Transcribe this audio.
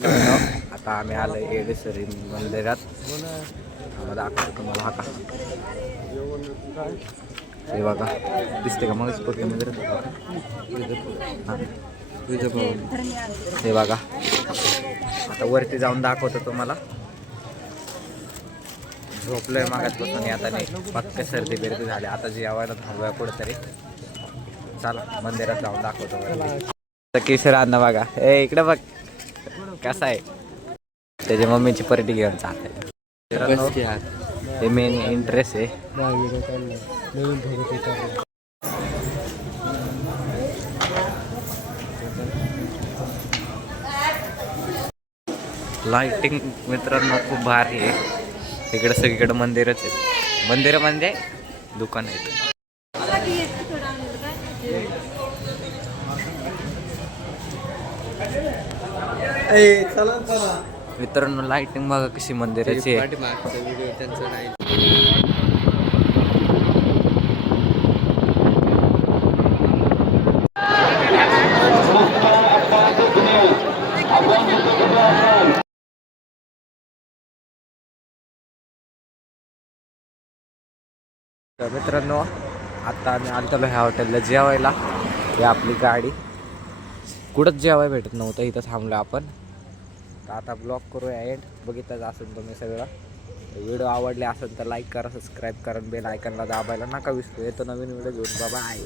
आता आम्ही आलो येडेश्वरी मंदिरात. दाखवतो तुम्हाला हा का हे बघा दिसते का मग स्फूर्ती मंदिरात हे बघा. आता वरती जाऊन दाखवतो तुम्हाला. झोपलोय मागासपासून आता नाही पक्क सर्दी बिर्दी झाली. आता जेवायला थांबूया कुठेतरी. चला मंदिरात जाऊन दाखवतो. केशर अन्न बघा ए इकडे बघ कसा आहे. त्याच्या मम्मीची पार्टी घेऊन चालते. हे मेन इंटरेस्ट आहे. लाइटिंग मित्रांनो खूप भारी आहे. इकडे सगळीकडे मंदिरच आहेत. मंदिर म्हणजे दुकान आहेत. मित्रांनो लाइटिंग बघा कशी मंदिराची आहे. मित्रांनो आता आम्ही आलो ह्या हॉटेलला जेवायला. ही आपली गाडी. कुठंच जेवायला भेटत नव्हतं, इथं थांबलो आपण. तर आता ब्लॉग करूया एंड. बघितलंच असेल तुम्ही सगळं. व्हिडिओ आवडले असेल तर लाईक करा, सबस्क्राईब करा, बेल आयकॉनला दाबायला नका विसरू. येतो नवीन व्हिडिओ घेऊन. बाबा आहे.